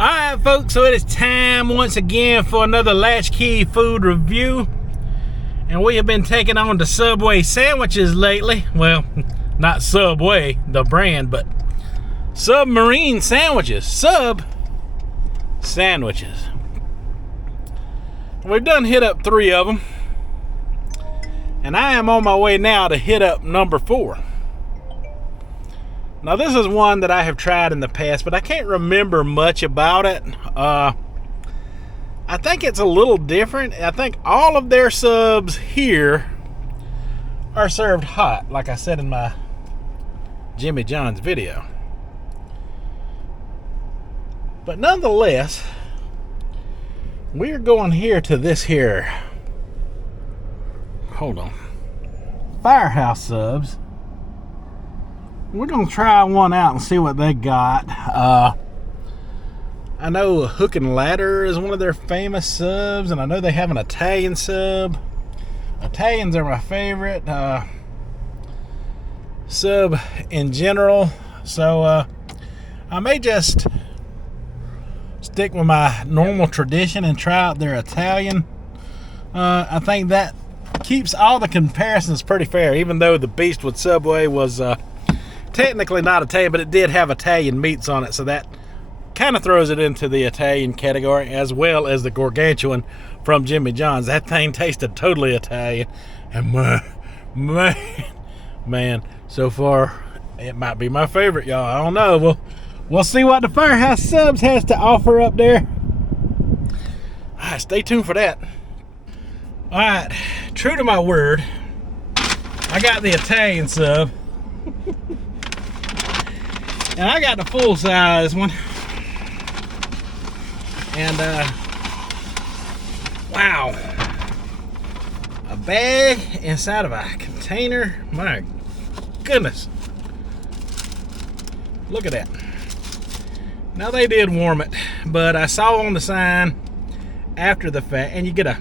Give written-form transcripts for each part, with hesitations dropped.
Alright folks, so it is time once again for another Latchkey food review. And we have been taking on the Subway sandwiches lately. Well, not Subway, the brand, but submarine sandwiches. Sub sandwiches. We've done hit up 3 of them. And I am on my way now to hit up number 4. Now this is one that I have tried in the past, but I can't remember much about it. I think it's a little different. I think all of their subs here are served hot, like I said in my Jimmy John's video. But nonetheless, we're going here to this here, hold on, Firehouse subs. We're going to try one out and see what they got. I know Hook and Ladder is one of their famous subs, and I know they have an Italian sub. Italians are my favorite sub in general. So I may just stick with my normal tradition and try out their Italian. I think that keeps all the comparisons pretty fair, even though the beast with Subway was technically not Italian, but it did have Italian meats on it, so that kind of throws it into the Italian category, as well as the gargantuan from Jimmy John's. That thing tasted totally Italian, and man, so far it might be my favorite, y'all. I don't know. We'll see what the Firehouse subs has to offer up there. All right, stay tuned for that. All right, true to my word, I got the Italian sub. And I got the full size one. And wow, a bag inside of a container. My goodness, look at that. Now they did warm it, but I saw on the sign after the fact, and you get a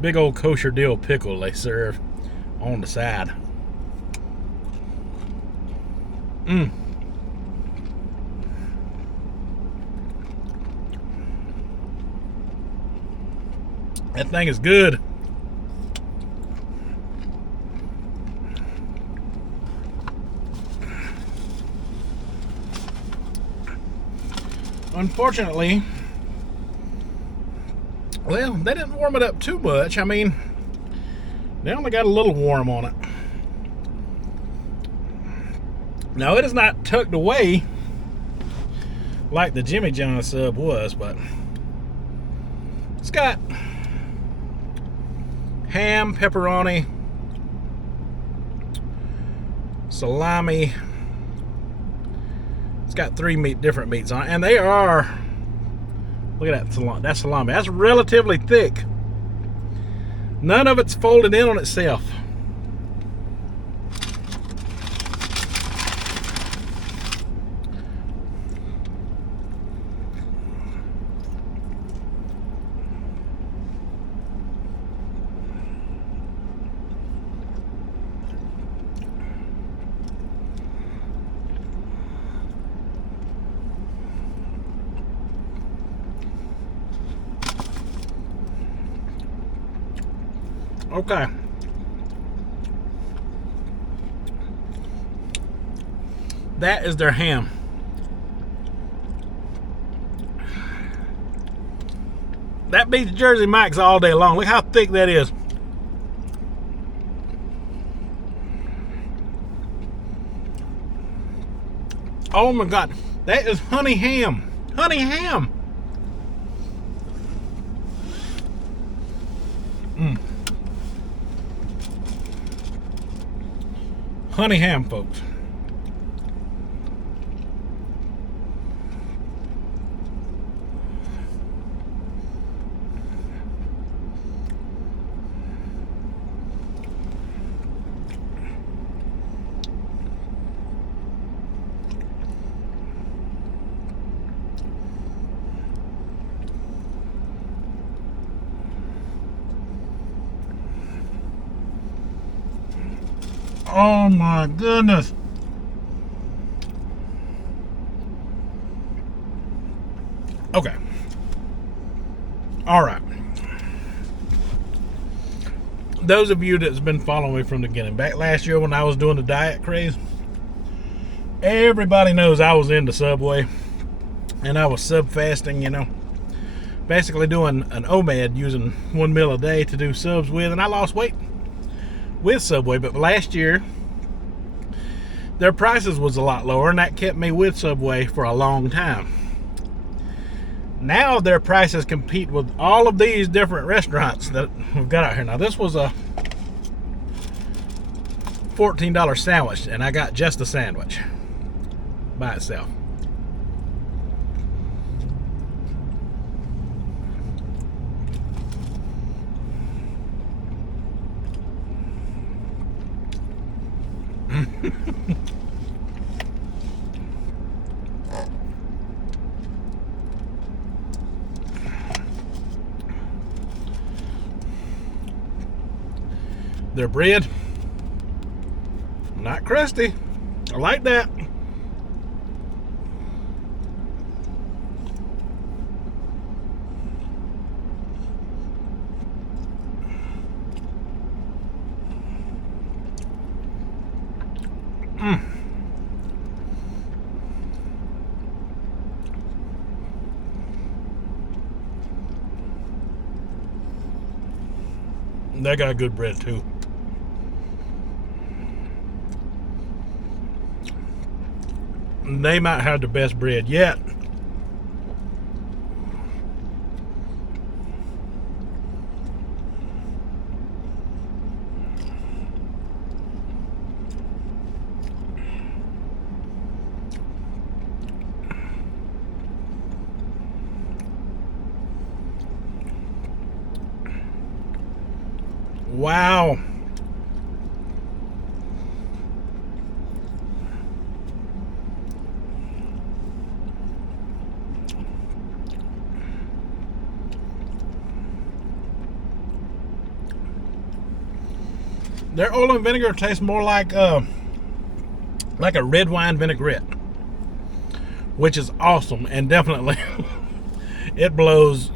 big old kosher dill pickle they serve on the side. That thing is good. Unfortunately, well, they didn't warm it up too much. I mean, they only got a little warm on it. Now, it is not tucked away like the Jimmy John sub was, but it's got ham, pepperoni, salami. It's got 3 different meats on it, and they are, look at that salami. That's salami. That's relatively thick. None of it's folded in on itself. Okay. That is their ham. That beats Jersey Mike's all day long. Look how thick that is. Oh my God. That is honey ham. Honey ham. Honey ham, folks. Oh my goodness. Okay. All right. Those of you that's been following me from the beginning, back last year when I was doing the diet craze, everybody knows I was into Subway, and I was sub fasting, you know, basically doing an OMAD, using 1 meal a day to do subs with, and I lost weight with Subway. But last year their prices was a lot lower, and that kept me with Subway for a long time. Now their prices compete with all of these different restaurants that we've got out here. Now this was a $14 sandwich, and I got just a sandwich by itself. Their bread, not crusty. I like that. They got good bread too. They might have the best bread yet. Wow. Their oil and vinegar tastes more like a red wine vinaigrette, which is awesome, and definitely it blows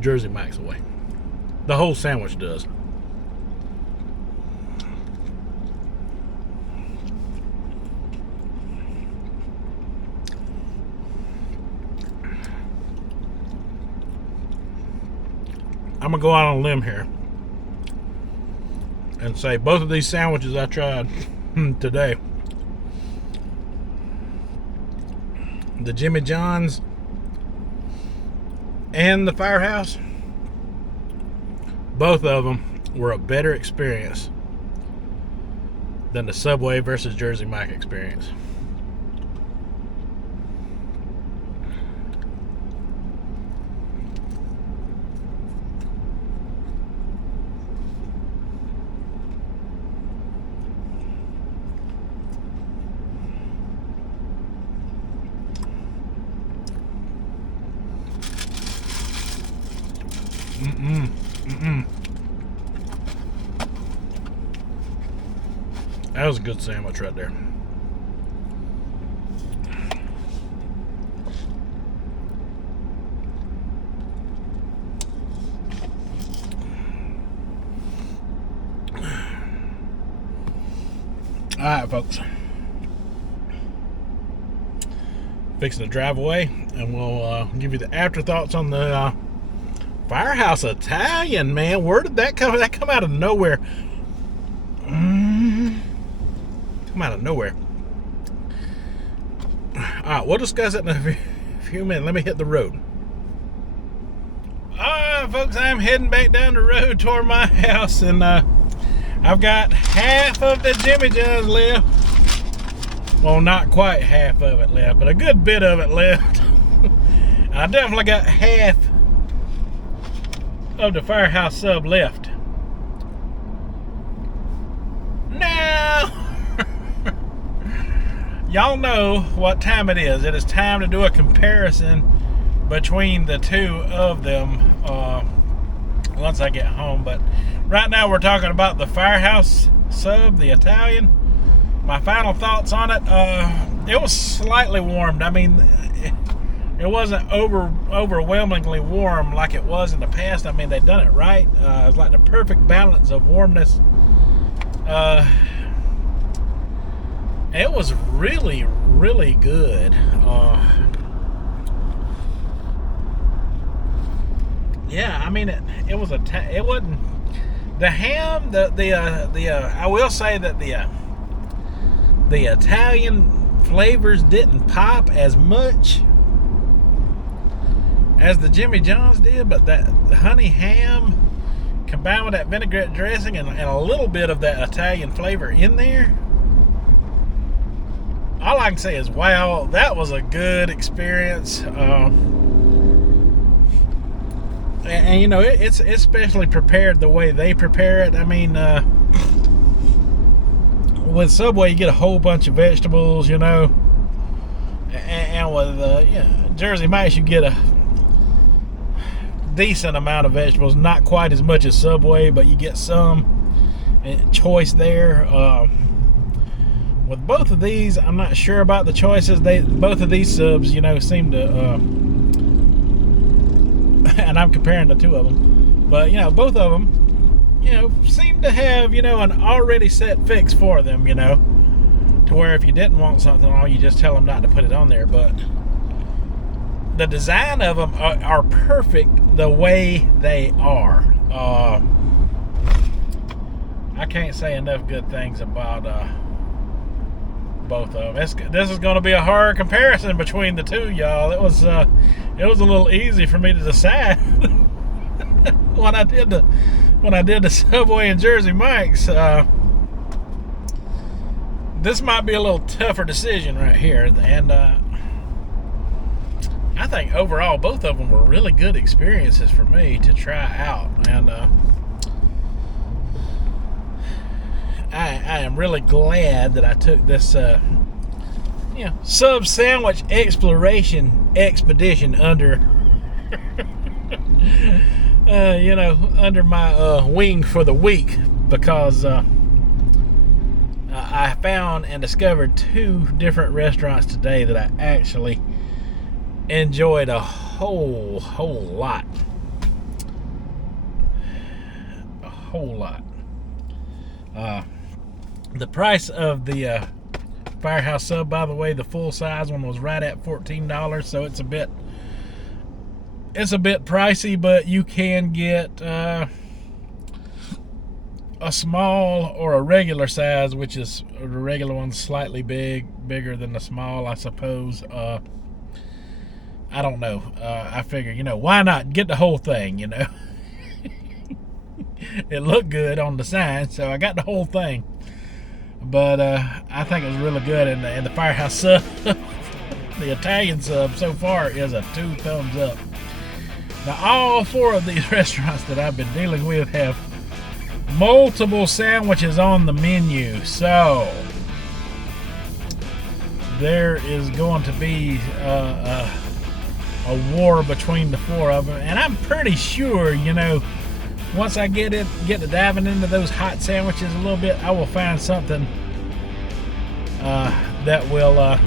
Jersey Mike's away. The whole sandwich does. I'm gonna go out on a limb here and say both of these sandwiches I tried today, the Jimmy John's and the Firehouse, both of them were a better experience than the Subway versus Jersey Mike experience. That was a good sandwich right there. Alright, folks. Fixing to drive away, and we'll give you the afterthoughts on the Firehouse Italian, man. Where did that come? That come out of nowhere. Come out of nowhere. Alright, we'll discuss it in a few minutes. Let me hit the road. Alright, folks, I'm heading back down the road toward my house, and I've got half of the Jimmy John's left. Well, not quite half of it left, but a good bit of it left. I definitely got half of the Firehouse sub left. Now, y'all know what time it is. It is time to do a comparison between the two of them once I get home. But right now we're talking about the Firehouse sub, the Italian, my final thoughts on it. It was slightly warmed. I mean, it wasn't overwhelmingly warm like it was in the past. I mean, they'd done it right. It was like the perfect balance of warmness. It was really, really good. Yeah, I mean, it wasn't the ham. I will say that the Italian flavors didn't pop as much as the Jimmy John's did, but that honey ham combined with that vinaigrette dressing and a little bit of that Italian flavor in there, all I can say is, wow, that was a good experience. And you know, it's especially prepared the way they prepare it. I mean, with Subway, you get a whole bunch of vegetables, you know, and with Jersey Mike's, you get a decent amount of vegetables. Not quite as much as Subway, but you get some choice there. With both of these, I'm not sure about the choices. Both of these subs, you know, seem to, and I'm comparing the two of them, but you know, both of them, you know, seem to have, you know, an already set fix for them, you know, to where if you didn't want something on, you just tell them not to put it on there. But the design of them are perfect the way they are. I can't say enough good things about both of them. This is going to be a hard comparison between the two, y'all. It was a little easy for me to decide when I did the Subway and Jersey Mike's. This might be a little tougher decision right here, and I think overall both of them were really good experiences for me to try out, and I am really glad that I took this sub sandwich expedition under under my wing for the week, because I found and discovered 2 different restaurants today that I actually enjoyed a whole lot. The price of the Firehouse sub, by the way, the full size one was right at $14, so it's a bit pricey, but you can get a small or a regular size, which is the regular one's slightly bigger than the small, I suppose. I don't know. I figure, why not get the whole thing, It looked good on the sign, so I got the whole thing. But I think it was really good, and the Firehouse sub, the Italian sub, so far is a 2 thumbs up. Now, all 4 of these restaurants that I've been dealing with have multiple sandwiches on the menu, so there is going to be a war between the 4 of them, and I'm pretty sure, once I get to diving into those hot sandwiches a little bit, I will find something that will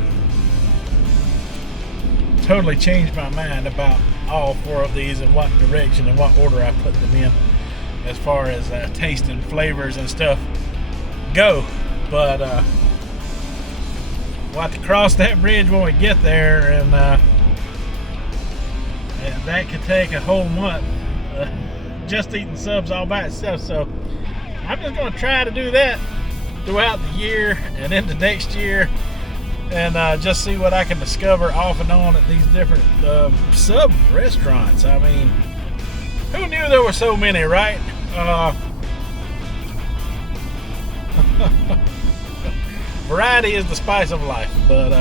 totally change my mind about all 4 of these and what direction and what order I put them in as far as taste and flavors and stuff go. But we'll have to cross that bridge when we get there, and that could take a whole month just eating subs all by itself. So I'm just going to try to do that throughout the year and into next year, and just see what I can discover off and on at these different sub restaurants. I mean, who knew there were so many, right? Variety is the spice of life, but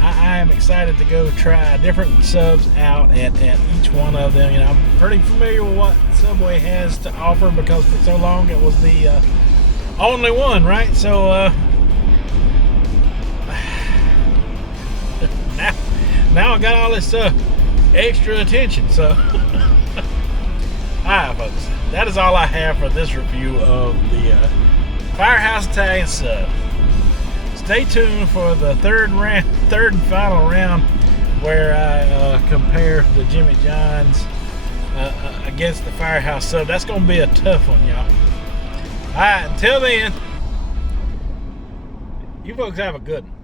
I am excited to go try different subs out at each one of them. I'm pretty familiar with what Subway has to offer, because for so long it was the only one, right? So now I got all this extra attention. So alright, folks, that is all I have for this review of the Firehouse Italian sub. stay tuned for the third and final round, where I compare the Jimmy John's against the Firehouse Sub. That's going to be a tough one, y'all. All right, until then, you folks have a good one.